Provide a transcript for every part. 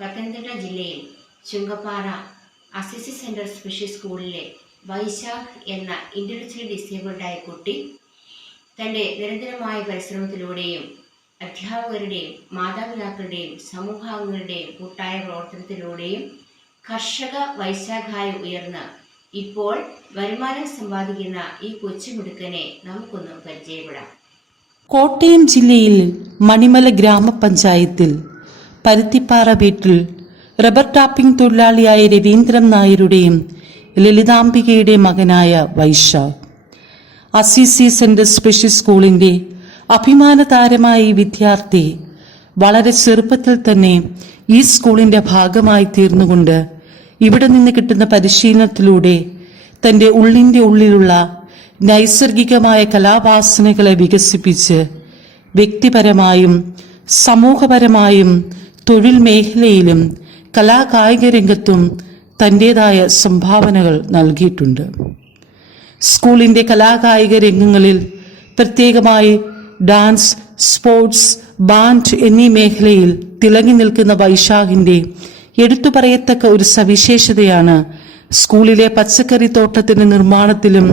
പത്തനംതിട്ട ജില്ലയിൽ Chungappara Assisi central special സ്കൂളിലെ വൈശാഖ് എന്ന ഇന്റലക്ച്വലി ഡിസേബിൾഡായ കുട്ടി തന്റെ നിരന്തരമായ പരിശ്രമത്തിലൂടെയും അധ്യാപകരുടെയും മാതാപിതാക്കളുടെയും സമൂഹാംഗങ്ങളുടെയും കൂട്ടായ പ്രവർത്തനത്തിലൂടെയും കർഷക വൈശാഖായി ഉയർന്ന് ഇപ്പോൾ വരുമാനം സമ്പാദിക്കുന്ന ഈ കൊച്ചുമിടുക്കനെ നമുക്കൊന്ന് പരിചയപ്പെടാം. കോട്ടയം ജില്ലയിൽ മണിമല ഗ്രാമപഞ്ചായത്തിൽ പരുത്തിപ്പാറ വീട്ടിൽ റബ്ബർ ടാപ്പിംഗ് തൊഴിലാളിയായ രവീന്ദ്രൻ നായരുടെയും ലളിതാംബികയുടെ മകനായ വൈശാഖ് അസിസി സെൻട്രൽ സ്പെഷ്യൽ സ്കൂളിന്റെ അഭിമാന താരമായ ഈ വിദ്യാർത്ഥി വളരെ ചെറുപ്പത്തിൽ തന്നെ ഈ സ്കൂളിന്റെ ഭാഗമായി തീർന്നുകൊണ്ട് ഇവിടെ നിന്ന് കിട്ടുന്ന പരിശീലനത്തിലൂടെ തന്റെ ഉള്ളിന്റെ ഉള്ളിലുള്ള നൈസർഗികമായ കലാവാസനകളെ വികസിപ്പിച്ച് വ്യക്തിപരമായും സമൂഹപരമായും തൊഴിൽ മേഖലയിലും കലാകായിക രംഗത്തും തന്റെതായ സംഭാവനകൾ നൽകിയിട്ടുണ്ട്. സ്കൂളിന്റെ കലാകായിക രംഗങ്ങളിൽ പ്രത്യേകമായി ഡാൻസ് സ്പോർട്സ് ബാൻഡ് എന്നീ മേഖലയിൽ തിളങ്ങി നിൽക്കുന്ന വൈശാഖിന്റെ എടുത്തു പറയത്തക്ക ഒരു സവിശേഷതയാണ് സ്കൂളിലെ പച്ചക്കറി തോട്ടത്തിന്റെ നിർമ്മാണത്തിലും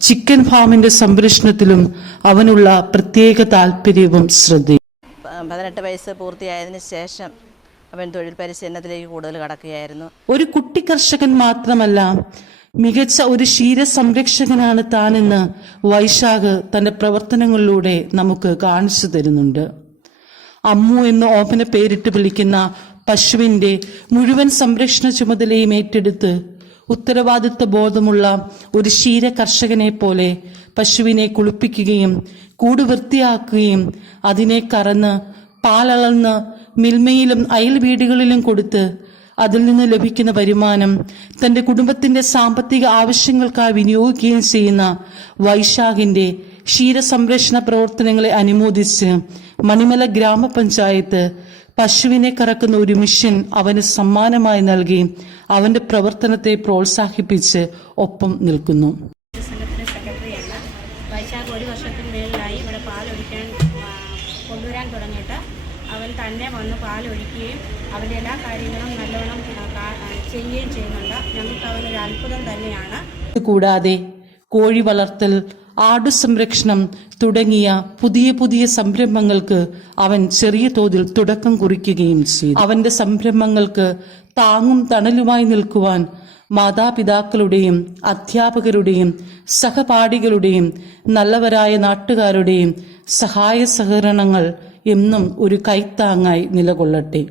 ചിക്കൻ ഫാമിന്റെ സംരക്ഷണത്തിലും അവനുള്ള പ്രത്യേക താല്പര്യവും ശ്രദ്ധയും പതിനെട്ട് വയസ്സ് പൂർത്തിയായതിനു ശേഷം അവൻ തൊഴിൽ പരിശീലനത്തിലേക്ക് കൂടുതൽ കടക്കുകയായിരുന്നു. ഒരു കുട്ടി കർഷകൻ മാത്രമല്ല മികച്ച ഒരു ക്ഷീര സംരക്ഷകനാണ് താനെന്ന് വൈശാഖ് തന്റെ പ്രവർത്തനങ്ങളിലൂടെ നമുക്ക് കാണിച്ചു തരുന്നുണ്ട്. അമ്മു എന്ന് ഓപ്പനെ പേരിട്ട് വിളിക്കുന്ന പശുവിന്റെ മുഴുവൻ സംരക്ഷണ ചുമതലയും ഏറ്റെടുത്ത് ഉത്തരവാദിത്വ ബോധമുള്ള ഒരു ക്ഷീര കർഷകനെ പോലെ പശുവിനെ കുളിപ്പിക്കുകയും കൂട് വൃത്തിയാക്കുകയും അതിനെ കറന്ന് പാലളന്ന് മിൽമയിലും അയൽ വീടുകളിലും കൊടുത്ത് അതിൽ നിന്ന് ലഭിക്കുന്ന വരുമാനം തന്റെ കുടുംബത്തിന്റെ സാമ്പത്തിക ആവശ്യങ്ങൾക്കായി വിനിയോഗിക്കുകയും ചെയ്യുന്ന വൈശാഖിന്റെ ക്ഷീരസംരക്ഷണ പ്രവർത്തനങ്ങളെ അനുമോദിച്ച് മണിമല ഗ്രാമപഞ്ചായത്ത് പശുവിനെ കറക്കുന്ന ഒരു മിഷൻ അവന് സമ്മാനമായി നൽകി അവന്റെ പ്രവർത്തനത്തെ പ്രോത്സാഹിപ്പിച്ച് ഒപ്പം നിൽക്കുന്നു. വൈശാഖ് ഒരു വർഷത്തിന് മേളിലായി ഇവിടെ പാലൊഴിക്കാൻ കൊണ്ടുവരാൻ തുടങ്ങിയിട്ട് അവൻ തന്നെ വന്ന് പാലൊഴിക്കുകയും അവന്റെ എല്ലാ കാര്യങ്ങളും നല്ലവണ്ണം ചെയ്യുകയും ചെയ്യുന്നുണ്ട്. നമുക്ക് അവനൊരു അത്ഭുതം തന്നെയാണ്. കൂടാതെ കോഴി വളർത്തൽ ആടു സംരക്ഷണം തുടങ്ങിയ പുതിയ പുതിയ സംരംഭങ്ങൾക്ക് അവൻ ചെറിയ തോതിൽ തുടക്കം കുറിക്കുകയും ചെയ്തു. അവന്റെ സംരംഭങ്ങൾക്ക് താങ്ങും തണലുമായി നിൽക്കുവാൻ മാതാപിതാക്കളുടെയും അധ്യാപകരുടെയും സഹപാഠികളുടെയും നല്ലവരായ നാട്ടുകാരുടെയും സഹായ സഹകരണങ്ങൾ എന്നും ഒരു കൈത്താങ്ങായി നിലകൊള്ളട്ടെ.